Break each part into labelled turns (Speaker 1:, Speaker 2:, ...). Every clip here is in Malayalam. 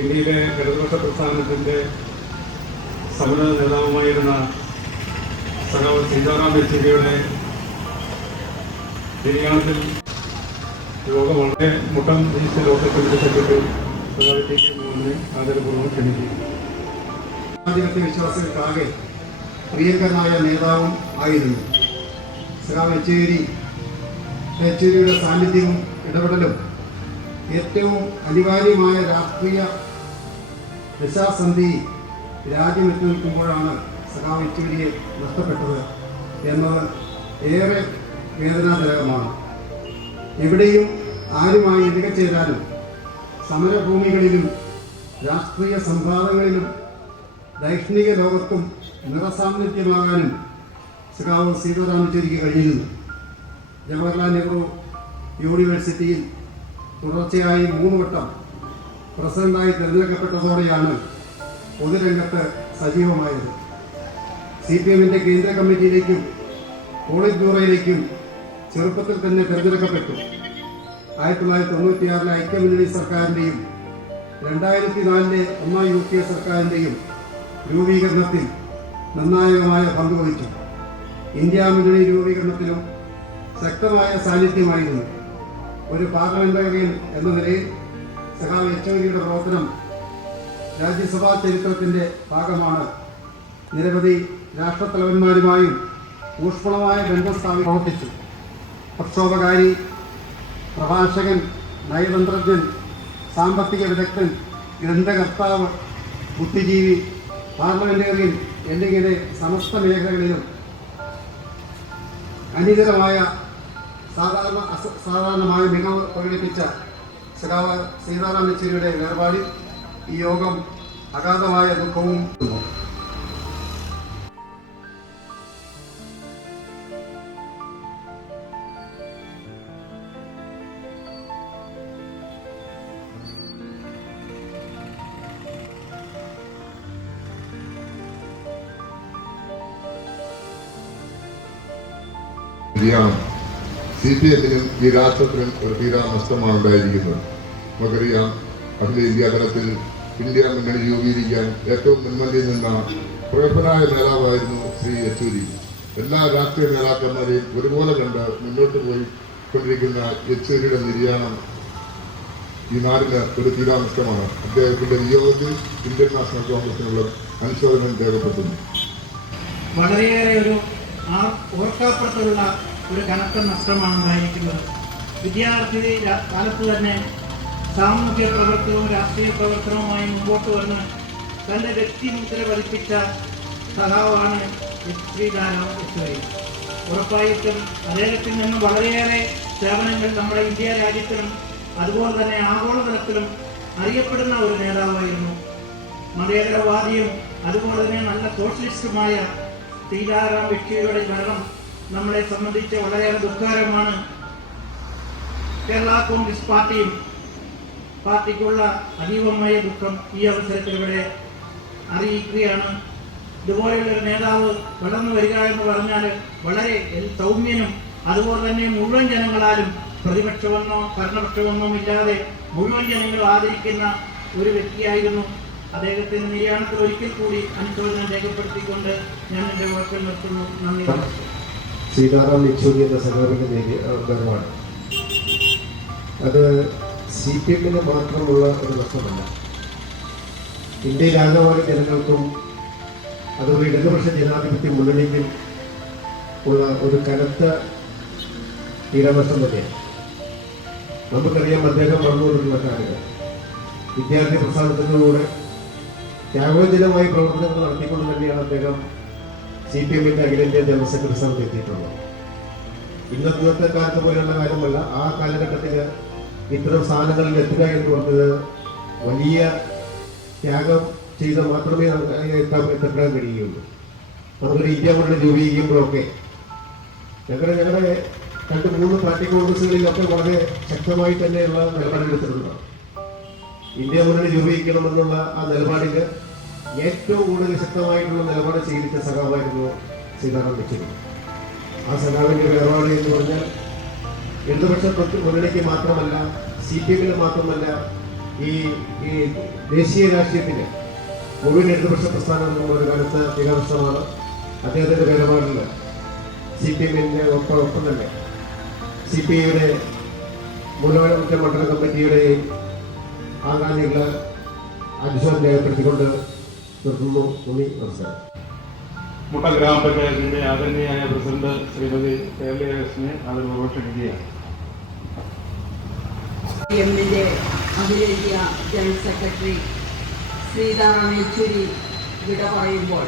Speaker 1: ഇന്ത്യയിലെ ഇടതുപക്ഷ പ്രസ്ഥാനത്തിന്റെ സമര നേതാവുമായിരുന്ന സഖാവ് സീതാറാം യെച്ചൂരിയുടെ നിര്യാണത്തിൽ യോഗം വളരെ മുട്ടം ദേശീയ ലോക്കൽ കമ്മിറ്റി ആദരപൂർവം ക്ഷണിക്കുന്നു.
Speaker 2: വിശ്വാസികൾക്കാകെ പ്രിയങ്കരനായ നേതാവും ആയിരുന്നു. സഖാവ് യെച്ചൂരി. യെച്ചൂരിയുടെ സാന്നിധ്യവും ഇടപെടലും ഏറ്റവും അനിവാര്യമായ രാഷ്ട്രീയ ദശാസന്ധി രാജ്യം എത്തി നിൽക്കുമ്പോഴാണ് സഖാവ് യെച്ചൂരിയെ നഷ്ടപ്പെട്ടത് എന്നത് ഏറെ വേദനാജനകമാണ്. എവിടെയും ആരുമായി ഇഴകച്ചേരാനും സമരഭൂമികളിലും രാഷ്ട്രീയ സംവാദങ്ങളിലും ദൈഷ്ണിക ലോകത്തും നിറസാന്നിധ്യമാകാനും സഖാവ് സീതാരാമചേരിക്ക് കഴിയുന്നു ജവഹർലാൽ നെഹ്റു യൂണിവേഴ്സിറ്റിയിൽ തുടർച്ചയായി മൂന്ന് വട്ടം പ്രസിഡന്റായി തിരഞ്ഞെടുക്കപ്പെട്ടതോടെയാണ് പൊതുരംഗത്ത് സജീവമായത്. സി പി എമ്മിന്റെ കേന്ദ്ര കമ്മിറ്റിയിലേക്കും പോളിറ്റ് ബ്യൂറോയിലേക്കും ചെറുപ്പത്തിൽ തന്നെ തിരഞ്ഞെടുക്കപ്പെട്ടു. ആയിരത്തി തൊള്ളായിരത്തി തൊണ്ണൂറ്റിയാറിലെ ഐക്യമുന്നണി സർക്കാരിന്റെയും രണ്ടായിരത്തി നാലിലെ ഒന്നാം യു പി എ സർക്കാരിന്റെയും രൂപീകരണത്തിൽ നിർണായകമായ പങ്ക് വഹിച്ചു. ഇന്ത്യ മുന്നണി രൂപീകരണത്തിലും ശക്തമായ സാന്നിധ്യമായിരുന്നു. ഒരു പാർലമെന്റേറിയൻ എന്ന നിലയിൽ സഖാവ് യെച്ചൂരിയുടെ പ്രവർത്തനം രാജ്യസഭാ ചരിത്രത്തിന്റെ ഭാഗമാണ്. നിരവധി രാഷ്ട്രത്തലവന്മാരുമായും ഊഷ്മളമായ ബന്ധം സ്ഥാപി പ്രവർത്തിച്ചു പ്രക്ഷോഭകാരി പ്രഭാഷകൻ നയതന്ത്രജ്ഞൻ സാമ്പത്തിക വിദഗ്ധൻ ഗ്രന്ഥകർത്താവ് ബുദ്ധിജീവി പാർലമെന്റേറിയൻ എന്നിങ്ങനെ സമസ്ത മേഖലകളിലും അനിതരമായ സാധാരണ സാധാരണമായ മികവ് പ്രകടിപ്പിച്ച സഖാവ് സീതാറാം യെച്ചൂരിയുടെ വേർപാടിൽ ഈ യോഗം അഗാധമായ ദുഃഖവും
Speaker 3: നിര്യാണം സി പി എമ്മിനും ഈ രാഷ്ട്രത്തിനും ഒരു തീരാ നഷ്ടമാണ് ഉണ്ടായിരിക്കുന്നത് നമുക്കറിയാം അഖിലേന്ത്യാ തലത്തിൽ ഇന്ത്യ മുന്നണി രൂപീകരിക്കാൻ ഏറ്റവും മുൻപന്തിയിൽ നിന്ന പ്രഗത്ഭനായ നേതാവായിരുന്നു ശ്രീ യെച്ചൂരി. എല്ലാ രാഷ്ട്രീയ നേതാക്കന്മാരെയും ഒരുപോലെ കണ്ട് മുന്നോട്ട് പോയി കൊണ്ടിരിക്കുന്ന യെച്ചൂരിയുടെ നിര്യാണം ഈ നാടിന് ഒരു തീരാ നഷ്ടമാണ് അദ്ദേഹത്തിന്റെ വിയോഗത്തിൽ ഇന്ത്യൻ നാഷണൽ കോൺഗ്രസിനുള്ള അനുശോചനം രേഖപ്പെടുത്തുന്നു.
Speaker 4: വളരെയേറെ ഒരു ഓർക്കാപ്പുറത്തുള്ള ഒരു കനത്ത നഷ്ടമാണ് ഉണ്ടായിരിക്കുന്നത്. വിദ്യാർത്ഥി കാലത്ത് തന്നെ സാമൂഹ്യ പ്രവർത്തനവും രാഷ്ട്രീയ പ്രവർത്തനവുമായി മുമ്പോട്ട് വന്ന് തന്റെ വ്യക്തിമുദ്ര പതിപ്പിച്ച സഖാവാണ് ശ്രീധാരാം യെച്ചൂരി ഉറപ്പായിട്ടും അദ്ദേഹത്തിൽ നിന്നും വളരെയേറെ സേവനങ്ങൾ നമ്മുടെ ഇന്ത്യ രാജ്യത്തിലും അതുപോലെ തന്നെ ആഗോളതലത്തിലും അറിയപ്പെടുന്ന ഒരു നേതാവായിരുന്നു. മതേതരവാദിയും അതുപോലെ തന്നെ നല്ല സോഷ്യലിസ്റ്റുമായ സീതാറാം യെച്ചൂരിയുടെ മരണം നമ്മളെ സംബന്ധിച്ച് വളരെയേറെ ദുഃഖകരമാണ് കേരള കോൺഗ്രസ് പാർട്ടിയും പാർട്ടിക്കുള്ള അതീവമായ ദുഃഖം ഈ അവസരത്തിൽ ഇവിടെ അറിയിക്കുകയാണ്. ഇതുപോലെയുള്ള ഒരു നേതാവ് വളർന്നു വരിക എന്ന് പറഞ്ഞാൽ വളരെ സൗമ്യനും അതുപോലെ തന്നെ മുഴുവൻ ജനങ്ങളാലും പ്രതിപക്ഷമെന്നോ ഭരണപക്ഷമെന്നോ ഇല്ലാതെ മുഴുവൻ ജനങ്ങളും ആദരിക്കുന്ന ഒരു വ്യക്തിയായിരുന്നു അദ്ദേഹത്തിന്റെ നിര്യാണത്തിൽ ഒരിക്കൽ കൂടി അനുശോചനം രേഖപ്പെടുത്തിക്കൊണ്ട് ഞാൻ എന്റെ വാക്കുകൾ നിർത്തുന്നു. നന്ദി.
Speaker 2: സീതാറാം യെച്ചൂരി എന്ന സഖാവിന്റെ വേർപാട് അത് സി പി എമ്മിന് മാത്രമുള്ള ഒരു നഷ്ടമല്ല ഇന്ത്യയിലാകമാന ജനങ്ങൾക്കും അതുപോലെ ഇടതുപക്ഷ ജനാധിപത്യ മുന്നണിക്കും ഉള്ള ഒരു കനത്ത തീരനഷ്ടം തന്നെയാണ്. നമുക്കറിയാം അദ്ദേഹം വന്നുകൊണ്ടിരുന്ന കാര്യങ്ങൾ. വിദ്യാർത്ഥി പ്രസ്ഥാനത്തിലൂടെ ത്യാഗോചിതമായി പ്രവർത്തനങ്ങൾ നടത്തിക്കൊണ്ട് തന്നെയാണ് അദ്ദേഹം സി പി എമ്മിന്റെ അഖിലേന്ത്യാ ജനറൽ സെക്രട്ടറി സ്ഥാനത്ത് എത്തിയിട്ടുള്ളത് ഇന്നത്തെ കാലത്ത് പോലെയുള്ള കാര്യമല്ല ആ കാലഘട്ടത്തിൽ ഇത്തരം സ്ഥാനങ്ങളിൽ എത്തുക എന്ന് പറഞ്ഞത് വലിയ ത്യാഗം ചെയ്ത് മാത്രമേ എത്താൻ എത്തപ്പെടാൻ കഴിയുകയുള്ളൂ. നമുക്കൊരു ഇന്ത്യ മുന്നണി രൂപീകരിക്കുമ്പോഴൊക്കെ ഞങ്ങളുടെ ഞങ്ങളുടെ രണ്ട് മൂന്ന് പാർട്ടി കോൺഗ്രസുകളിലൊക്കെ വളരെ ശക്തമായി തന്നെയുള്ള നിലപാടെടുത്തിട്ടുണ്ട്. ഇന്ത്യ മുന്നണി രൂപീകരിക്കണമെന്നുള്ള ആ നിലപാടിൽ ഏറ്റവും കൂടുതൽ ശക്തമായിട്ടുള്ള നിലപാട് സ്വീകരിച്ച സഖാവായിരുന്നു സീതാറാം യെച്ചൂരി. ആ സഖാവിന്റെ നിലപാട് എന്ന് പറഞ്ഞാൽ ഇടതുപക്ഷ മുന്നണിക്ക് മാത്രമല്ല സി പി എമ്മിന് മാത്രമല്ല ഈ ഈ ദേശീയ രാഷ്ട്രീയത്തിന് മുഴുവൻ ഇടതുപക്ഷ പ്രസ്ഥാനം ഒരു കാലത്ത് വികാസമാണ് അദ്ദേഹത്തിന്റെ നിലപാടിൽ സി പി എമ്മിന്റെ ഒപ്പം ഒപ്പം തന്നെ സി പി ഐയുടെ മൂലമറ്റ മണ്ഡല കമ്മിറ്റിയുടെയും ആകാംക്ഷകൾ അനുശോചനം രേഖപ്പെടുത്തിക്കൊണ്ട് നിർത്തുന്നു. നന്ദി നമസ്കാരം.
Speaker 1: മുട്ട ഗ്രാമപഞ്ചായത്തിന്റെ ആദരണീയായ പ്രസിഡന്റ് ശ്രീമതി കേരളീയസിനെ ആദരപൂർവം ക്ഷണിക്കുകയാണ്
Speaker 5: എമ്മിന്റെ അഖിലേന്ത്യാ ജനറൽ സെക്രട്ടറി സീതാറാം യെച്ചൂരി വിട പറയുമ്പോൾ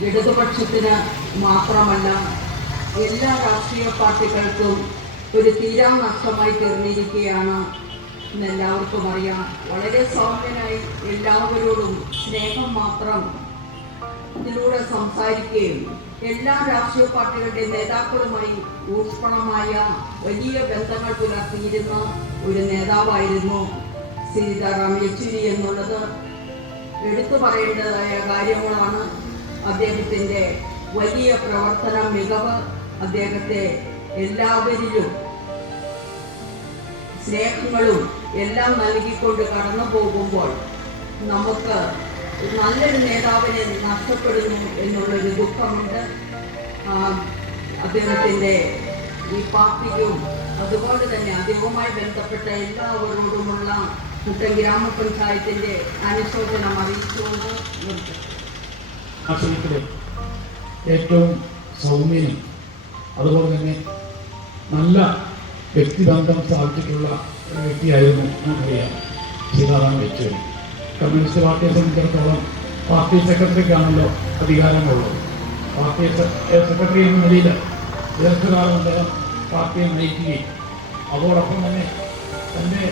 Speaker 5: ഇടതുപക്ഷത്തിന് മാത്രമല്ല എല്ലാ രാഷ്ട്രീയ പാർട്ടികൾക്കും ഒരു തീരാ നഷ്ടമായി തീർന്നിരിക്കുകയാണ് എല്ലാവർക്കും അറിയാം. വളരെ സൗമ്യനായി എല്ലാവരോടും സ്നേഹം മാത്രം ഇതിലൂടെ സംസാരിക്കുകയും എല്ലാ രാഷ്ട്രീയ പാർട്ടികളുടെ നേതാക്കളുമായി ഊഷ്മളമായ വലിയ ബന്ധങ്ങൾ പുലർത്തിയിരുന്ന ഒരു നേതാവായിരുന്നു സീതാറാം യെച്ചൂരി എന്നുള്ളത്. എടുത്തു പറയേണ്ടതായ കാര്യങ്ങളാണ് അദ്ദേഹത്തിന്റെ വലിയ പ്രവർത്തന മികവ്. അദ്ദേഹത്തെ എല്ലാവരിലും സ്നേഹങ്ങളും എല്ലാം നൽകിക്കൊണ്ട് കടന്നു പോകുമ്പോൾ നമുക്ക് നല്ലൊരു നേതാവിനെ നഷ്ടപ്പെടുന്നു എന്നുള്ളൊരു ദുഃഖമുണ്ട്. അദ്ദേഹത്തിന്റെ ഈ പാർട്ടിക്കും അതുപോലെ തന്നെ അദ്ദേഹവുമായി ബന്ധപ്പെട്ട എല്ലാവരോടുമുള്ള കുട്ടൻ ഗ്രാമപഞ്ചായത്തിന്റെ അനുശോചനം അറിയിച്ചുകൊണ്ട്
Speaker 6: ഏറ്റവും സൗമ്യനും അതുപോലെ തന്നെ നല്ല വ്യക്തിബന്ധം സ്ഥാപിച്ചിട്ടുള്ള ഒരു വ്യക്തിയായിരുന്നു. നമുക്കറിയാം സീതാറാം യെച്ചൂരി കമ്മ്യൂണിസ്റ്റ് പാർട്ടിയെ സംബന്ധിച്ചിടത്തോളം പാർട്ടി സെക്രട്ടറിക്കാണല്ലോ അധികാരമുള്ളത്. പാർട്ടി സെക്രട്ടറി എന്ന നിലയിൽ ദീർഘകാലം അദ്ദേഹം പാർട്ടിയെ നയിക്കുകയും അതോടൊപ്പം തന്നെ തന്റെ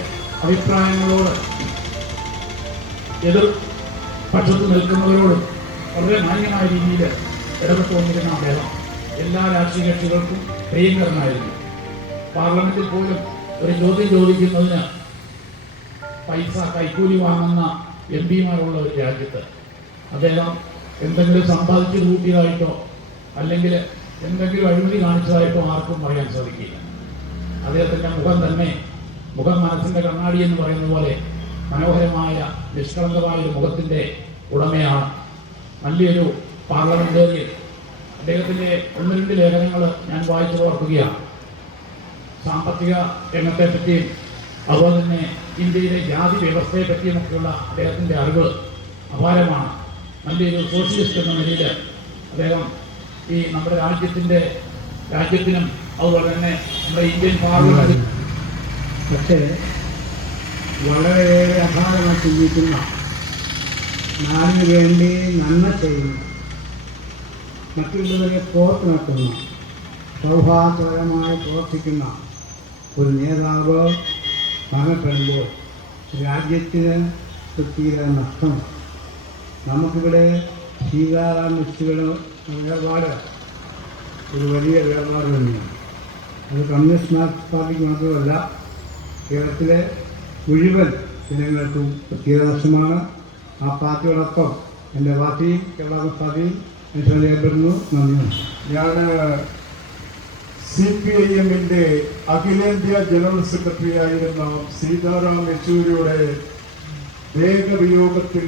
Speaker 6: അഭിപ്രായങ്ങളോട് എതിർ പക്ഷത്ത് നിൽക്കുന്നവരോടും വളരെ മാന്യമായ രീതിയിൽ ഇടപെട്ട് വന്നിരുന്ന അദ്ദേഹം എല്ലാ രാഷ്ട്രീയ കക്ഷികൾക്കും പ്രിയങ്കരനായിരുന്നു. പാർലമെന്റിൽ പോലും ഒരു ചോദ്യം ചോദിക്കുന്നതിന് പൈസ കൈക്കൂലി വാങ്ങുന്ന എം പിമാരുള്ള ഒരു രാജ്യത്ത് അദ്ദേഹം എന്തെങ്കിലും സമ്പാദിച്ചു കൂട്ടിയതായിട്ടോ അല്ലെങ്കിൽ എന്തെങ്കിലും അഴിമതി കാണിച്ചതായിട്ടോ ആർക്കും പറയാൻ സാധിക്കില്ല. അദ്ദേഹത്തിന്റെ മുഖം തന്നെ മുഖം മനസ്സിന്റെ കണ്ണാടി എന്ന് പറയുന്ന പോലെ മനോഹരമായ നിഷ്കളങ്കമായ ഒരു മുഖത്തിന്റെ ഉടമയാണ്. നല്ലൊരു പാർലമെന്റേറിയൻ. അദ്ദേഹത്തിന്റെ ഒന്ന് രണ്ട് ലേഖനങ്ങൾ ഞാൻ വായിച്ചു ഓർക്കുകയാണ്. സാമ്പത്തിക രംഗത്തെ പറ്റിയും അതുപോലെ തന്നെ ഇന്ത്യയിലെ ജാതി വ്യവസ്ഥയെ പറ്റിയുമൊക്കെയുള്ള അദ്ദേഹത്തിന്റെ അറിവ് അപാരമാണ്. നല്ലൊരു സോഷ്യലിസ്റ്റ് എന്ന നിലയിൽ അദ്ദേഹം ഈ നമ്മുടെ രാജ്യത്തിന്റെ രാജ്യത്തിനും അതുപോലെ തന്നെ നമ്മുടെ ഇന്ത്യൻ പാർലമെന്റ്
Speaker 7: പക്ഷേ വളരെയേറെ അപാരമായി ചിന്തിക്കുന്ന നാടിന് വേണ്ടി നന്മ ചെയ്യുന്ന മറ്റുള്ളവരെ കോർത്ത് നടത്തുന്ന സൗഹാർദ്ദപരമായി പ്രവർത്തിക്കുന്ന ഒരു നേതാവ് മരണപ്പെടുമ്പോൾ രാജ്യത്തിന് തീരെ നഷ്ടം. നമുക്കിവിടെ സീതാറാം യെച്ചൂരിയുടെ വേർപാട് ഒരു വലിയ വേർപാട് തന്നെയാണ്. അത് കമ്മ്യൂണിസ്റ്റ് പാർട്ടിക്ക് മാത്രമല്ല കേരളത്തിലെ മുഴുവൻ ജനങ്ങൾക്കും പ്രത്യേക നഷ്ടമാണ്. ആ പാർട്ടിയോടൊപ്പം എന്റെ പാർട്ടിയും കേരള പാർട്ടിയും അനുസരണം രേഖപ്പെടുന്നു നന്ദി.
Speaker 8: ഞാൻ സി പി ഐ അഖിലേന്ത്യാ ജനറൽ സെക്രട്ടറി ആയിരുന്ന സീതാറാം യെച്ചൂരിയുടെ ദേഹവിയോഗത്തിൽ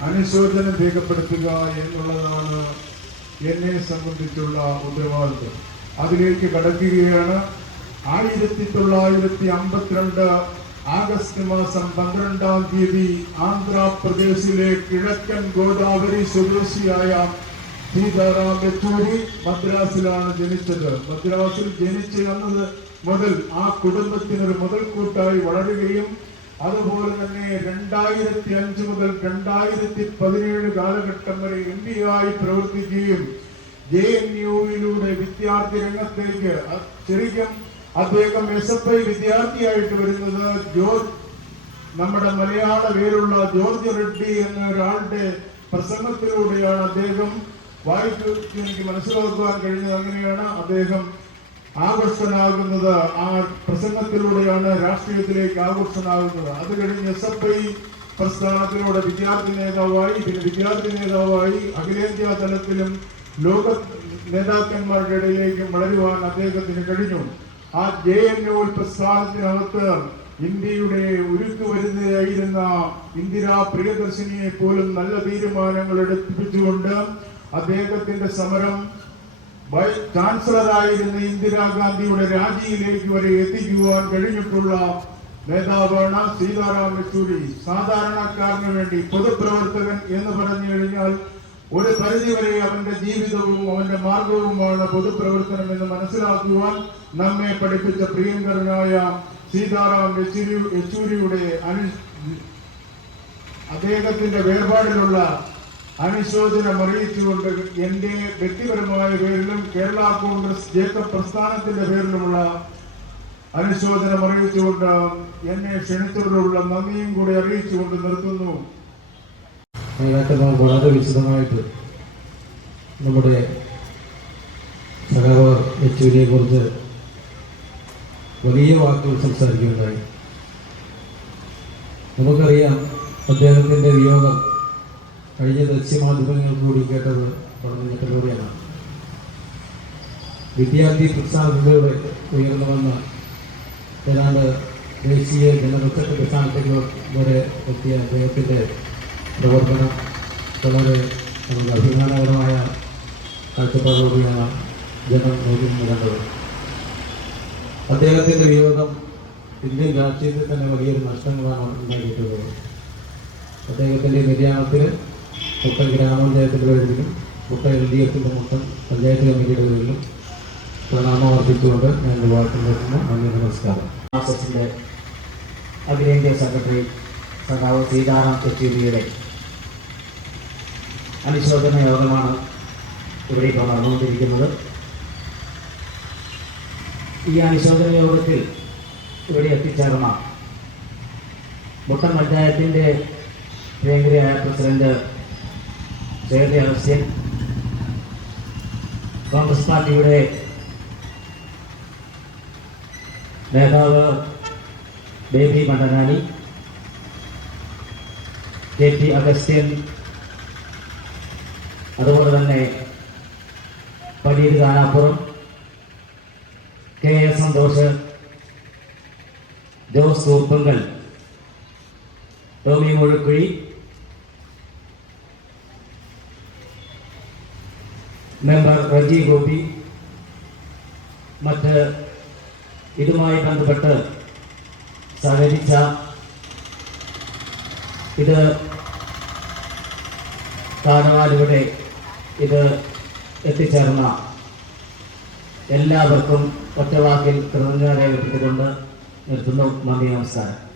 Speaker 8: അനുശോചനം രേഖപ്പെടുത്തുക എന്നുള്ളതാണ് എന്നെ സംബന്ധിച്ചുള്ള ഉത്തരവാദിത്വം. അതിലേക്ക് കടക്കുകയാണ്. ആയിരത്തി തൊള്ളായിരത്തി അമ്പത്തിരണ്ട് ആഗസ്റ്റ് മാസം പന്ത്രണ്ടാം തീയതി ആന്ധ്രാപ്രദേശിലെ കിഴക്കൻ ഗോദാവരി സ്വദേശിയായ സീതാറാം യെച്ചൂരി മദ്രാസിലാണ് ജനിച്ചത്. മദ്രാസിൽ ജനിച്ച് അന്നത് മുതൽ ആ കുടുംബത്തിനൊരു മുതൽക്കൂട്ടായി വളരുകയും അതുപോലെ തന്നെ രണ്ടായിരത്തി അഞ്ച് മുതൽ രണ്ടായിരത്തി പതിനേഴ് കാലഘട്ടം വരെ എം പി ആയി പ്രവർത്തിക്കുകയും ജെ എൻ യുയിലൂടെ വിദ്യാർത്ഥി രംഗത്തേക്ക് ശരിക്കും അദ്ദേഹം എസ് എഫ് ഐ വിദ്യാർത്ഥിയായിട്ട് വരുന്നത് ജോർജ് നമ്മുടെ മലയാള പേരുള്ള ജോർജ് റെഡ്ഡി എന്ന ഒരാളുടെ പ്രസംഗത്തിലൂടെയാണ് അദ്ദേഹം വായിച്ചു എനിക്ക് മനസ്സിലാക്കുവാൻ കഴിഞ്ഞത് അങ്ങനെയാണ്. അദ്ദേഹം ആകർഷനാകുന്നത് ആ പ്രസംഗത്തിലൂടെയാണ് രാഷ്ട്രീയത്തിലേക്ക് ആകർഷനാകുന്നത് അത് കഴിഞ്ഞ് എസ് എഫ് ഐ പ്രസ്ഥാനത്തിലൂടെ വിദ്യാർത്ഥി നേതാവായി പിന്നെ വിദ്യാർത്ഥി നേതാവായി അഖിലേന്ത്യാ തലത്തിലും ലോക നേതാക്കന്മാരുടെ ഇടയിലേക്കും വളരുവാൻ അദ്ദേഹത്തിന് കഴിഞ്ഞു. ആ ജെ എൻ യു പ്രസ്ഥാനത്തിനകത്ത് ഇന്ത്യയുടെ ഉരുക്കു വരുന്നതായിരുന്ന ഇന്ദിരാ പ്രിയദർശിനിയെ പോലും നല്ല തീരുമാനങ്ങൾ എടുപ്പിച്ചുകൊണ്ട് അദ്ദേഹത്തിന്റെ സമരം ചാൻസലറായിരുന്ന ഇന്ദിരാഗാന്ധിയുടെ രാജിയിലേക്ക് വരെ എത്തിക്കുവാൻ കഴിഞ്ഞിട്ടുള്ള നേതാവാണ് സീതാറാം യെച്ചൂരി. സാധാരണക്കാരന് വേണ്ടി പൊതുപ്രവർത്തകൻ എന്ന് പറഞ്ഞു കഴിഞ്ഞാൽ ഒരു പരിധിവരെ അവന്റെ ജീവിതവും അവന്റെ മാർഗവുമാണ് പൊതുപ്രവർത്തനം എന്ന് മനസ്സിലാക്കുവാൻ നമ്മെ പഠിപ്പിച്ച പ്രിയങ്കരനായ സീതാറാം യെച്ചൂരി യെച്ചൂരിയുടെ അനു അദ്ദേഹത്തിന്റെ വേർപാടിലുള്ള അനുശോചനം അറിയിച്ചുകൊണ്ട് എന്റെ വ്യക്തിപരമായ പേരിലും കേരള കോൺഗ്രസ് ജേക്കബ് പ്രസ്ഥാനത്തിന്റെ പേരിലുമുള്ള അനുശോചനം അറിയിച്ചുകൊണ്ട് എന്നെ ക്ഷണിച്ചവരോടുള്ള നന്ദിയും കൂടി അറിയിച്ചുകൊണ്ട് നിർത്തുന്നു.
Speaker 9: വളരെ വിശദമായിട്ട് നമ്മുടെ യെച്ചൂരിയെ കുറിച്ച് വലിയ വാക്കുകൾ സംസാരിക്കുകയുണ്ടായി. നമുക്കറിയാം അദ്ദേഹത്തിന്റെ വിയോഗം കഴിഞ്ഞ ദൃശ്യമാധ്യമങ്ങളിൽ കൂടി കേട്ടത് വളരെ ഞെട്ടലോടെയാണ്. വിദ്യാർത്ഥി പ്രസ്ഥാനത്തിലൂടെ ഉയർന്നു വന്ന ഏതാണ്ട് ദേശീയ ജനപക്ഷ പ്രസ്ഥാനത്തിലൂടെ വരെ എത്തിയ അദ്ദേഹത്തിന്റെ പ്രവർത്തനം വളരെ നമുക്ക് അഭിമാനകരമായ കാഴ്ചപ്പാടോടെയാണ് ജനം നോക്കി കണ്ടത് അദ്ദേഹത്തിന്റെ വിയോഗം ഇന്ത്യൻ രാഷ്ട്രീയത്തിൽ തന്നെ വലിയൊരു നഷ്ടങ്ങളാണ് ഉണ്ടാക്കിയിട്ടുള്ളത്. അദ്ദേഹത്തിന്റെ നിര്യാണത്തിന് മുട്ടൻ ഗ്രാമപഞ്ചായത്തിന്റെ പേരിലും മുട്ട എൽ ഡി എഫിന്റെ മൊത്തം പഞ്ചായത്ത് കമ്മിറ്റിയുടെ പേരിലും പ്രണാമം ഞാൻ വാക്കിൽ നിർത്തുന്നു നന്ദി നമസ്കാരം.
Speaker 10: എസിന്റെ അഖിലേന്ത്യാ സെക്രട്ടറി സഖാവ് സീതാറാം യെച്ചൂരിയുടെ അനുശോചന യോഗമാണ് ഇവിടെ ഇപ്പോൾ നടന്നുകൊണ്ടിരിക്കുന്നത്. ഈ അനുശോചന യോഗത്തിൽ ഇവിടെ എത്തിച്ചേർന്ന മുട്ടം പഞ്ചായത്തിന്റെ പ്രിയങ്കരിയായ പ്രസിഡന്റ് ജയന്തി ആവശ്യം കോൺഗ്രസ് പാർട്ടിയുടെ നേതാവ് ബേബി മണ്ടനാനി കെ പി അഗസ്ത്യൻ അതുപോലെ തന്നെ പടിയിൽ കാനാപ്പുറം K S Santhosh Jose Koorppankal Tomy Muzhukuzhi member Reji Gopi. മറ്റ് ഇതുമായി ബന്ധപ്പെട്ട് സഹകരിച്ച ഇത് കാണുവാനിവിടെ ഇത് എത്തിച്ചേർന്ന എല്ലാവർക്കും ഒറ്റവാക്കിൽ കൃതജ്ഞത രേഖപ്പെടുത്തിക്കൊണ്ട് നിർത്തുന്നു. നന്ദി നമസ്കാരം.